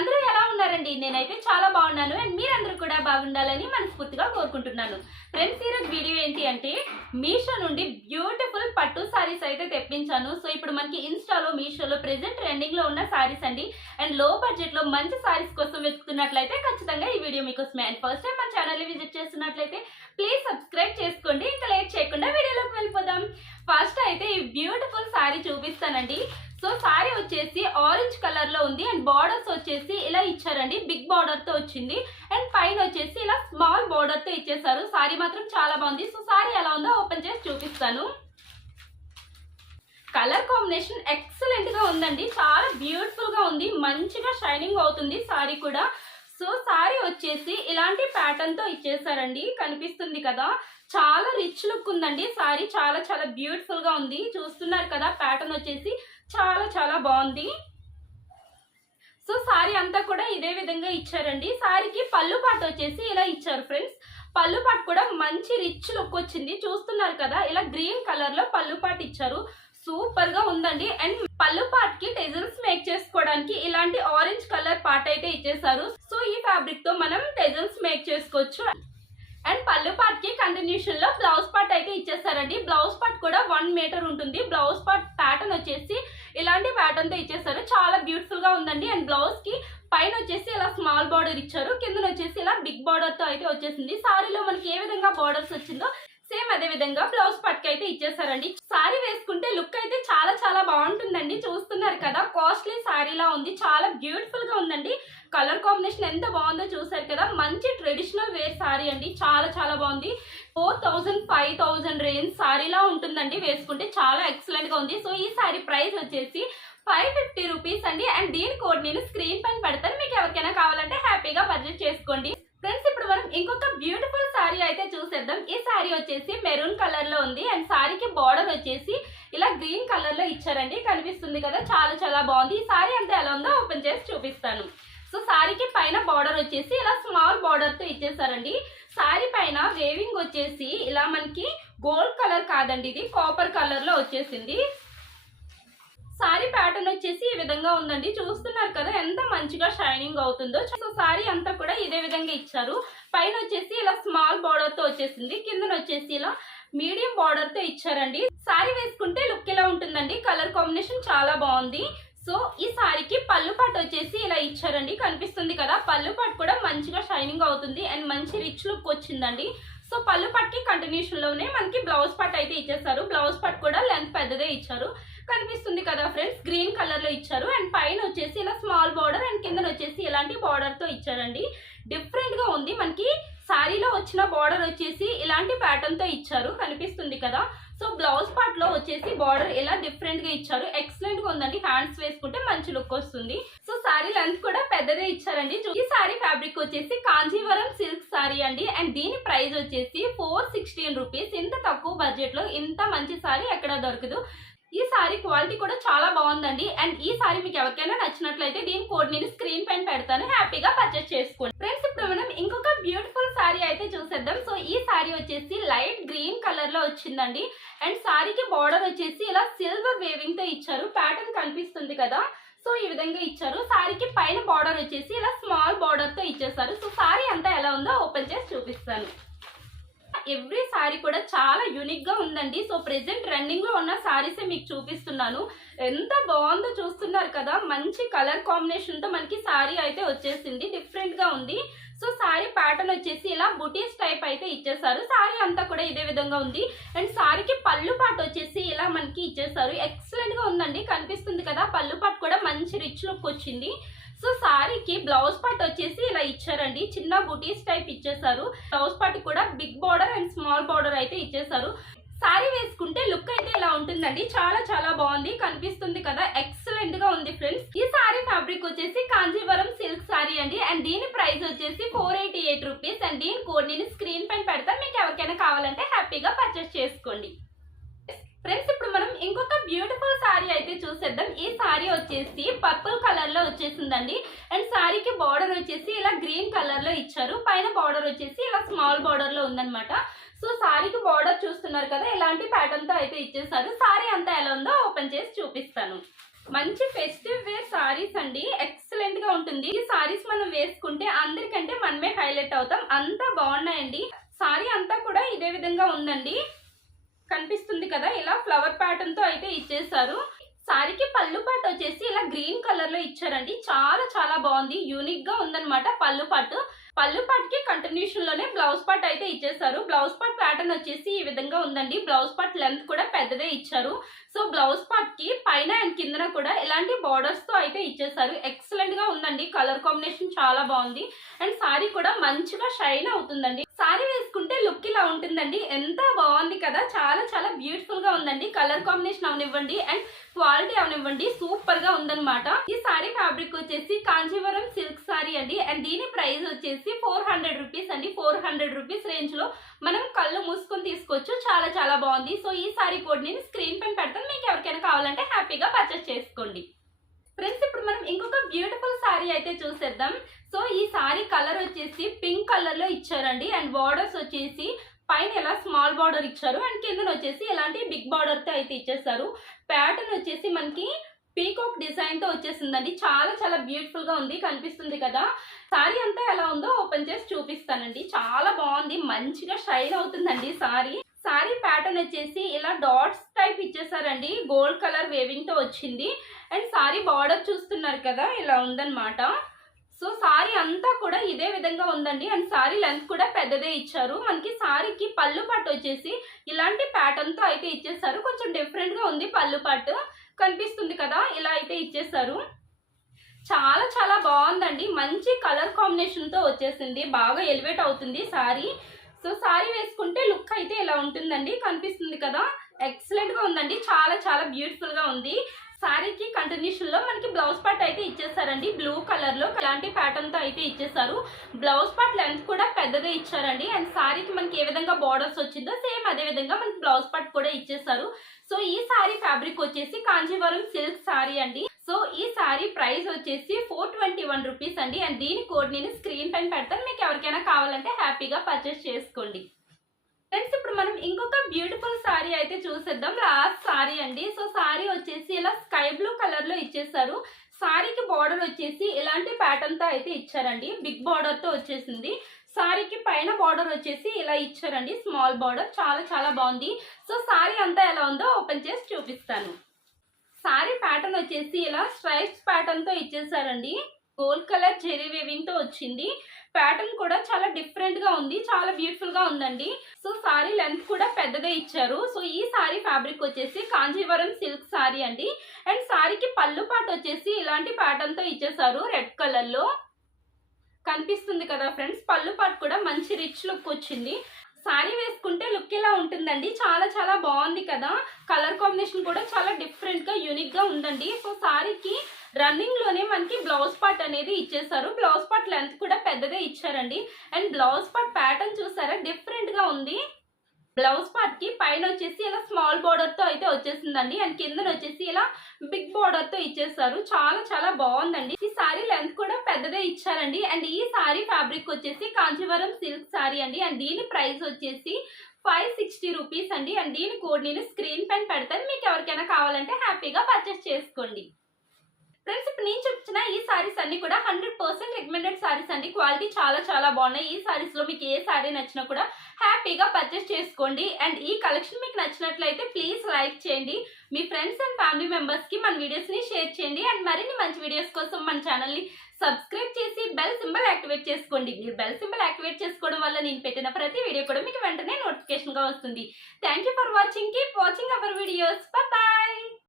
అందరూ ఎలా ఉన్నారండి? నేనైతే చాలా బాగున్నాను అండ్ మీరందరూ కూడా బాగుండాలని మనస్ఫూర్తిగా కోరుకుంటున్నాను. ఫ్రెండ్స్, ఈరోజు వీడియో ఏంటి అంటే మీషో నుండి బ్యూటిఫుల్ పట్టు సారీస్ అయితే తెప్పించాను. సో ఇప్పుడు మనకి ఇన్స్టాలో మీషోలో ప్రెజెంట్ ట్రెండింగ్ లో ఉన్న సారీస్ అండి. అండ్ లో బడ్జెట్ లో మంచి సారీస్ కోసం వెతుకుతున్నట్లయితే ఖచ్చితంగా ఈ వీడియో మీకోసమే. అండ్ ఫస్ట్ టైం మన ఛానల్ ని విజిట్ చేస్తున్నట్లయితే ప్లీజ్ సబ్స్క్రైబ్ చేసుకోండి. ఇంకా లేట్ చేయకుండా వీడియోలోకి వెళ్ళిపోదాం. ఫస్ట్ అయితే ఈ బ్యూటిఫుల్ సారీ చూపిస్తానండి. సో సారీ వచ్చేసి ఆరెంజ్ కలర్ లో ఉంది అండ్ బార్డర్స్ వచ్చేసి ఇలా ఇచ్చారండి. బిగ్ బార్డర్ తో వచ్చింది అండ్ పైన వచ్చేసి ఇలా స్మాల్ బార్డర్ తో ఇచ్చేసారు. సారీ మాత్రం చాలా బాగుంది. సో సారీ ఎలా ఉందో ఓపెన్ చేసి చూపిస్తాను. కలర్ కాంబినేషన్ ఎక్సలెంట్ గా ఉందండి. చాలా బ్యూటిఫుల్ గా ఉంది. మంచిగా షైనింగ్ అవుతుంది సారీ కూడా. సో సారీ వచ్చేసి ఇలాంటి ప్యాటర్న్ తో ఇచ్చేసారండి. కనిపిస్తుంది కదా, చాలా రిచ్ లుక్ ఉందండి. సారీ చాలా చాలా బ్యూటిఫుల్ గా ఉంది. చూస్తున్నారు కదా, ప్యాటర్న్ వచ్చేసి చాలా చాలా బాగుంది. సో సారీ అంతా కూడా ఇదే విధంగా ఇచ్చారండి. సారీకి పళ్ళు పాటు వచ్చేసి ఇలా ఇచ్చారు ఫ్రెండ్స్. పళ్ళు పాటు కూడా మంచి రిచ్ లుక్ వచ్చింది. చూస్తున్నారు కదా, ఇలా గ్రీన్ కలర్ లో పళ్ళు పాటు ఇచ్చారు. సూపర్ గా ఉందండి. అండ్ పళ్ళు పాట్ కి టెజల్స్ మేక్ చేసుకోవడానికి ఇలాంటి ఆరెంజ్ కలర్ పార్ట్ అయితే ఇచ్చేసారు. సో ఈ ఫ్యాబ్రిక్ తో మనం టెజల్స్ మేక్ చేసుకోవచ్చు. అండ్ పళ్ళు పార్ట్ కి కంటిన్యూషన్ లో బ్లౌజ్ పార్ట్ అయితే ఇచ్చేసారండి. బ్లౌజ్ పార్ట్ కూడా 1 మీటర్ ఉంటుంది. బ్లౌజ్ పార్ట్ ప్యాటర్న్ వచ్చేసి ఇలాంటి ప్యాటర్న్ తో ఇచ్చేసారు. చాలా బ్యూటిఫుల్ గా ఉందండి. అండ్ బ్లౌజ్ కి పైన వచ్చేసి ఇలా స్మాల్ బార్డర్ ఇచ్చారు, కింద వచ్చేసి ఇలా బిగ్ బార్డర్ తో అయితే వచ్చేసింది. సారీలో మనకి ఏ విధంగా బార్డర్స్ వచ్చిందో సేమ్ అదే విధంగా బ్లౌజ్ పార్ట్ కి అయితే ఇచ్చేసారండి. సారీ వేసుకుంటే లుక్ అయితే చాలా చాలా బాగుంటుందండి. చూస్తున్నారు కదా, కాస్ట్లీ సారీలా ఉంది. చాలా బ్యూటిఫుల్ గా ఉందండి. కలర్ కాంబినేషన్ ఎంత బాగుందో చూసారు కదా. మంచి ట్రెడిషనల్ వేర్ సారీ అండి. చాలా చాలా బాగుంది. 4000 5000 రేంజ్ సారీలా ఉంటుందండి. వేసుకుంటే చాలా ఎక్సలెంట్ గా ఉంది. సో ఈ సారీ ప్రైస్ వచ్చేసి 550 రూపీస్ అండి. అండ్ దీని కోడ్ నేను స్క్రీన్ పైన పెడతాను. మీకు ఎవరికైనా కావాలంటే హ్యాపీగా పర్చేస్ చేసుకోండి. ఫ్రెండ్స్, ఇప్పుడు మనం ఇంకొక బ్యూటిఫుల్ సారీ అయితే చూసేద్దాం. ఈ సారీ వచ్చేసి మెరూన్ కలర్ లో ఉంది అండ్ సారీకి బార్డర్ వచ్చేసి ఇలా గ్రీన్ కలర్ లో ఇచ్చారండి. కనిపిస్తుంది కదా, చాలా చాలా బాగుంది. ఈ సారీ అంతా ఎలా ఉందో ఓపెన్ చేసి చూపిస్తాను. సో సారీకి పైన బార్డర్ వచ్చేసి ఇలా స్మాల్ బార్డర్ తో ఇచ్చేసారండి. సారీ పైన వేవింగ్ వచ్చేసి ఇలా మనకి గోల్డ్ కలర్ కాదండి, ఇది కాపర్ కలర్ లో వచ్చేసింది. సారీ ప్యాటర్న్ వచ్చేసి ఈ విధంగా ఉందండి. చూస్తున్నారు కదా ఎంత మంచిగా షైనింగ్ అవుతుందో. సో సారీ అంతా కూడా ఇదే విధంగా ఇచ్చారు. పైన వచ్చేసి ఇలా స్మాల్ బార్డర్ తో వచ్చేసింది, కింద వచ్చేసి ఇలా మీడియం బార్డర్ తో ఇచ్చారండి. సారీ వేసుకుంటే లుక్ ఇలా ఉంటుందండి. కలర్ కాంబినేషన్ చాలా బాగుంది. సో ఈ సారీకి పళ్ళు పాటు వచ్చేసి ఇలా ఇచ్చారండి. కనిపిస్తుంది కదా, పళ్ళు పాటు కూడా మంచిగా షైనింగ్ అవుతుంది అండ్ మంచి రిచ్ లుక్ వచ్చిందండి. సో పళ్ళు పాటుకి కంటిన్యూషన్ లోనే మనకి బ్లౌజ్ పార్ట్ అయితే ఇచ్చేసారు. బ్లౌజ్ పార్ట్ కూడా లెంత్ పెద్దదే ఇచ్చారు. కనిపిస్తుంది కదా ఫ్రెండ్స్, గ్రీన్ కలర్ లో ఇచ్చారు. అండ్ పైన వచ్చేసి ఇలా స్మాల్ బార్డర్ అండ్ కింద వచ్చేసి ఇలాంటి బార్డర్ తో ఇచ్చారండి. డిఫరెంట్ గా ఉంది. మనకి సారీలో వచ్చిన బార్డర్ వచ్చేసి ఇలాంటి ప్యాటర్న్ తో ఇచ్చారు. కనిపిస్తుంది కదా. సో బ్లౌజ్ పార్ట్ లో వచ్చేసి బార్డర్ ఇలా డిఫరెంట్ గా ఇచ్చారు. ఎక్సలెంట్ గా ఉందండి. హ్యాండ్స్ వేసుకుంటే మంచి లుక్ వస్తుంది. సో సారీ లెంత్ కూడా పెద్దదే ఇచ్చారండి. ఈ సారీ ఫ్యాబ్రిక్ వచ్చేసి కాంజీవరం సిల్క్ సారీ అండి. అండ్ దీని ప్రైస్ వచ్చేసి 416 రూపీస్. ఇంత తక్కువ బడ్జెట్ లో ఇంత మంచి సారీ ఎక్కడ దొరకదు. ఈ సారీ క్వాలిటీ కూడా చాలా బాగుందండి. అండ్ ఈ సారీ మీకు ఎవరికైనా నచ్చినట్లయితే దీని కోడ్ నేను స్క్రీన్ పైన పెడతాను. హ్యాపీగా పర్చేస్ చేసుకోండి. ఫ్రెండ్స్, ఇప్పుడు మనం ఇంకొక బ్యూటిఫుల్ సారీ అయితే చూసేద్దాం. సో ఈ సారీ వచ్చేసి లైట్ గ్రీన్ కలర్ లో వచ్చిందండి. అండ్ సారీకి బార్డర్ వచ్చేసి ఇలా సిల్వర్ వేవింగ్ తో ఇచ్చారు. ప్యాటర్న్ కనిపిస్తుంది కదా. సో ఈ విధంగా ఇచ్చారు. సారీకి పైన బార్డర్ వచ్చేసి ఇలా స్మాల్ బార్డర్ తో ఇచ్చేసారు. సో సారీ అంతా ఎలా ఉందో ఓపెన్ చేసి చూపిస్తాను. ఎవ్రీ సారీ కూడా చాలా యూనిక్ గా ఉందండి. సో ప్రెసెంట్ ట్రెండింగ్ లో ఉన్న సారీసే మీకు చూపిస్తున్నాను. ఎంత బాగుందో చూస్తున్నారు కదా. మంచి కలర్ కాంబినేషన్ తో మనకి సారీ అయితే వచ్చేసింది. డిఫరెంట్ గా ఉంది. సో సారీ ప్యాటర్న్ వచ్చేసి ఇలా బుటీస్ టైప్ అయితే ఇచ్చేసారు. సారీ అంతా కూడా ఇదే విధంగా ఉంది. అండ్ సారీకి పళ్ళు పాటు వచ్చేసి ఇలా మనకి ఇచ్చేసారు. ఎక్సలెంట్ గా ఉందండి. కనిపిస్తుంది కదా, పళ్ళు పాటు కూడా మంచి రిచ్ లుక్ వచ్చింది. సో సారీకి బ్లౌజ్ పార్ట్ వచ్చేసి ఇలా ఇచ్చారండి. చిన్న బుటీస్ టైప్ ఇచ్చేసారు. బ్లౌజ్ పార్ట్ కూడా big border and small border అయితే ఇచ్చేసారు. సారీ వేసుకుంటే లుక్ అయితే ఇలా ఉంటుందండి. చాలా చాలా బాగుంది. కనిపిస్తుంది కదా, ఎక్సలెంట్ గా ఉంది ఫ్రెండ్స్. ఈ సారీ ఫ్యాబ్రిక్ వచ్చేసి కాంజీవరం సిల్క్ సారీ అండి. అండ్ దీని ప్రైస్ వచ్చేసి 488 రూపీస్. అండ్ దీని కోడ్ నేను స్క్రీన్ పైన పెడతాను. మీకు ఎవరికైనా కావాలంటే హ్యాపీగా పర్చేస్ చేసుకోండి. ఫ్రెండ్స్, ఇప్పుడు మనం ఇంకొక బ్యూటిఫుల్ సారీ అయితే చూసేద్దాం. ఈ సారీ వచ్చేసి పర్పుల్ కలర్ లో వచ్చేసిందండి. అండ్ సారీకి బార్డర్ వచ్చేసి ఇలా గ్రీన్ కలర్ లో ఇచ్చారు. పైన బార్డర్ వచ్చేసి ఇలా స్మాల్ బార్డర్ లో ఉందన్నమాట. సో సారీకి బార్డర్ చూస్తున్నారు కదా, ఇలాంటి ప్యాటర్న్ తో అయితే ఇచ్చేసారు. సారీ అంతా ఎలా ఉందో ఓపెన్ చేసి చూపిస్తాను. మంచి ఫెస్టివ్ వేర్ సారీస్ అండి, ఎక్సలెంట్ గా ఉంటుంది. ఈ సారీస్ మనం వేసుకుంటే అందరికంటే మనమే హైలైట్ అవుతాం, అంతా బాగున్నాయండి. సారీ అంతా కూడా ఇదే విధంగా ఉందండి, కనిపిస్తుంది కదా, ఇలా ఫ్లవర్ ప్యాటర్న్ తో అయితే ఇచ్చేసారు. సారీకి పళ్ళు పాటు వచ్చేసి ఇలా గ్రీన్ కలర్ లో ఇచ్చారండి, చాలా చాలా బాగుంది, యూనిక్ గా ఉందన్నమాట పళ్ళు పాటు. పళ్ళు పాటుకి కంటిన్యూషన్ లోనే బ్లౌజ్ పార్ట్ అయితే ఇచ్చేసారు. బ్లౌజ్ పార్ట్ ప్యాటర్న్ వచ్చేసి ఈ విధంగా ఉందండి. బ్లౌజ్ పార్ట్ లెంత్ కూడా పెద్దదే ఇచ్చారు. సో బ్లౌజ్ పార్ట్ కి పైన అండ్ కిందన కూడా ఇలాంటి బార్డర్స్ తో అయితే ఇచ్చేసారు. ఎక్సలెంట్ గా ఉందండి, కలర్ కాంబినేషన్ చాలా బాగుంది. అండ్ సారీ కూడా మంచిగా షైన్ అవుతుందండి. సారీ వేసుకుంటే లుక్ ఇలా ఉంటుందండి, ఎంత బాగుంది కదా, చాలా చాలా బ్యూటిఫుల్ గా ఉందండి. కలర్ కాంబినేషన్ అవనివ్వండి అండ్ క్వాలిటీ అవనివ్వండి, సూపర్ గా ఉందన్నమాట. ఈ సారీ ఫ్యాబ్రిక్ వచ్చేసి కాంజీవరం సిల్క్ సారీ అండి. అండ్ దీని ప్రైస్ వచ్చేసి 400 రూపీస్ అండి. 400 రూపీస్ రేంజ్ లో మనం కళ్ళు మూసుకొని తీసుకోవచ్చు, చాలా చాలా బాగుంది. సో ఈ సారీ కోడ్ నేను స్క్రీన్ పైన పెడతాను, మీకు ఎవరికైనా కావాలంటే హ్యాపీగా పర్చేస్ చేసుకోండి. ఫ్రెండ్స్ ఇప్పుడు మనం ఇంకొక బ్యూటిఫుల్ సారీ అయితే చూసేద్దాం. సో ఈ సారీ కలర్ వచ్చేసి పింక్ కలర్ లో ఇచ్చారండి. అండ్ బార్డర్స్ వచ్చేసి పైన ఇలా స్మాల్ బార్డర్ ఇచ్చారు అండ్ కింద వచ్చేసి ఇలాంటి బిగ్ బార్డర్ తో అయితే ఇచ్చేసారు. ప్యాటర్న్ వచ్చేసి మనకి పీకాక్ డిజైన్ తో వచ్చేసిందండి, చాలా చాలా బ్యూటిఫుల్ గా ఉంది, కనిపిస్తుంది కదా. సారీ అంతా ఎలా ఉందో ఓపెన్ చేసి చూపిస్తానండి, చాలా బాగుంది, మంచిగా షైన్ అవుతుందండి సారీ. సారీ ప్యాటర్న్ వచ్చేసి ఇలా డాట్స్ టైప్ ఇచ్చేసారండి, గోల్డ్ కలర్ వేవింగ్ తో వచ్చింది. అండ్ సారీ బార్డర్ చూస్తున్నారు కదా, ఇలా ఉందన్నమాట. సో సారీ అంతా కూడా ఇదే విధంగా ఉందండి. అండ్ సారీ లెంత్ కూడా పెద్దదే ఇచ్చారు. మనకి సారీకి పళ్ళు పట్టు వచ్చేసి ఇలాంటి ప్యాటర్న్ తో అయితే ఇచ్చేసారు, కొంచెం డిఫరెంట్ గా ఉంది పళ్ళు పట్టు, కనిపిస్తుంది కదా, ఇలా అయితే ఇచ్చేసారు. చాలా చాలా బాగుందండి, మంచి కలర్ కాంబినేషన్ తో వచ్చేసింది, బాగా ఎలివేట్ అవుతుంది సారీ. సో సారీ వేసుకుంటే లుక్ అయితే ఇలా ఉంటుందండి, కనిపిస్తుంది కదా, ఎక్సలెంట్ గా ఉందండి, చాలా చాలా బ్యూటిఫుల్ గా ఉంది. సారీకి కంటిన్యూషన్ లో మనకి బ్లౌజ్ పార్ట్ అయితే ఇచ్చేసారండి, బ్లూ కలర్ లో ఇలాంటి ప్యాటర్న్ తో అయితే ఇచ్చేసారు. బ్లౌజ్ పార్ట్ లెంత్ కూడా పెద్దదే ఇచ్చారండి. అండ్ సారీకి మనకి ఏ విధంగా బార్డర్స్ వచ్చిందో సేమ్ అదే విధంగా మనకి బ్లౌజ్ పార్ట్ కూడా ఇచ్చేసారు. సో ఈ సారీ ఫ్యాబ్రిక్ వచ్చేసి కాంజీవరం సిల్క్ సారీ అండి. సో ఈ సారీ ప్రైస్ వచ్చేసి 421 రూపీస్ అండి. అండ్ దీని కోడ్ నేను స్క్రీన్ పైన పెడతాను, మీకు ఎవరికైనా కావాలంటే హ్యాపీగా పర్చేస్ చేసుకోండి. ఫ్రెండ్స్ ఇప్పుడు మనం ఇంకొక బ్యూటిఫుల్ సారీ అయితే చూసేద్దాం, లాస్ట్ సారీ అండి. సో సారీ వచ్చేసి ఇలా స్కై బ్లూ కలర్ లో ఇచ్చేసారు. సారీకి బార్డర్ వచ్చేసి ఇలాంటి ప్యాటర్న్ తో అయితే ఇచ్చారండి, బిగ్ బార్డర్ తో వచ్చేసింది. సారీకి పైన బార్డర్ వచ్చేసి ఇలా ఇచ్చారండి, స్మాల్ బార్డర్, చాలా చాలా బాగుంది. సో సారీ అంతా ఎలా ఉందో ఓపెన్ చేసి చూపిస్తాను. సారీ ప్యాటర్న్ వచ్చేసి ఇలా స్ట్రైప్స్ ప్యాటర్న్ తో ఇచ్చేసారండి, గోల్డ్ కలర్ జెరీ వేవింగ్ తో వచ్చింది. ప్యాటర్న్ కూడా చాలా డిఫరెంట్ గా ఉంది, చాలా బ్యూటిఫుల్ గా ఉందండి. సో సారీ లెంత్ కూడా పెద్దదే ఇచ్చారు. సో ఈ సారీ ఫ్యాబ్రిక్ వచ్చేసి కాంజీవరం సిల్క్ సారీ అండి. అండ్ సారీకి పళ్ళు పాటు వచ్చేసి ఇలాంటి ప్యాటర్న్ తో ఇచ్చేసారు, రెడ్ కలర్ లో, కనిపిస్తుంది కదా ఫ్రెండ్స్. పళ్ళు పాటు కూడా మంచి రిచ్ లుక్ వచ్చింది. సారీ వేసుకుంటే లుక్ ఇలా ఉంటుందండి, చాలా చాలా బాగుంది కదా, కలర్ కాంబినేషన్ కూడా చాలా డిఫరెంట్ గా యూనిక్ గా ఉందండి. సో సారీకి రన్నింగ్ లోనే మనకి బ్లౌజ్ పార్ట్ అనేది ఇచ్చేసారు. బ్లౌజ్ పార్ట్ లెంత్ కూడా పెద్దదే ఇచ్చారండి. అండ్ బ్లౌజ్ పార్ట్ ప్యాటర్న్ చూసారా, డిఫరెంట్ గా ఉంది. బ్లౌజ్ పార్ట్ కి పైన వచ్చేసి ఇలా స్మాల్ బార్డర్ తో అయితే వచ్చేసిందండి. అండ్ కింద వచ్చేసి ఇలా బిగ్ బార్డర్ తో ఇచ్చేసారు, చాలా చాలా బాగుందండి. ఈ సారీ లెంత్ కూడా పెద్దదే ఇచ్చారండి. అండ్ ఈ సారీ ఫ్యాబ్రిక్ వచ్చేసి కాంజీవరం సిల్క్ సారీ అండి. అండ్ దీని ప్రైస్ వచ్చేసి 560 రూపీస్ అండి. అండ్ దీని కోడ్ నేను స్క్రీన్ పైన పెడతాను, మీకు ఎవరికైనా కావాలంటే హ్యాపీగా పర్చేస్ చేసుకోండి. ఫ్రెండ్స్ ఇప్పుడు నేను చూపించిన ఈ సారీస్ అన్ని కూడా 100% రికమెండెడ్ సారీస్ అండి, క్వాలిటీ చాలా చాలా బాగున్నాయి. ఈ సారీస్ లో మీకు ఏ సారీ నచ్చినా కూడా హ్యాపీగా పర్చేస్ చేసుకోండి. అండ్ ఈ కలెక్షన్ మీకు నచ్చినట్లయితే ప్లీజ్ లైక్ చేయండి, మీ ఫ్రెండ్స్ అండ్ ఫ్యామిలీ మెంబర్స్ కి మన వీడియోస్ ని షేర్ చేయండి. అండ్ మరిన్ని మంచి వీడియోస్ కోసం మన ఛానల్ ని సబ్స్క్రైబ్ చేసి బెల్ సింబల్ యాక్టివేట్ చేసుకోండి. మీరు బెల్ సింబల్ యాక్టివేట్ చేసుకోవడం వల్ల నేను పెట్టిన ప్రతి వీడియో కూడా మీకు వెంటనే నోటిఫికేషన్ గా వస్తుంది. Thank you for watching, keep watching our videos, by by.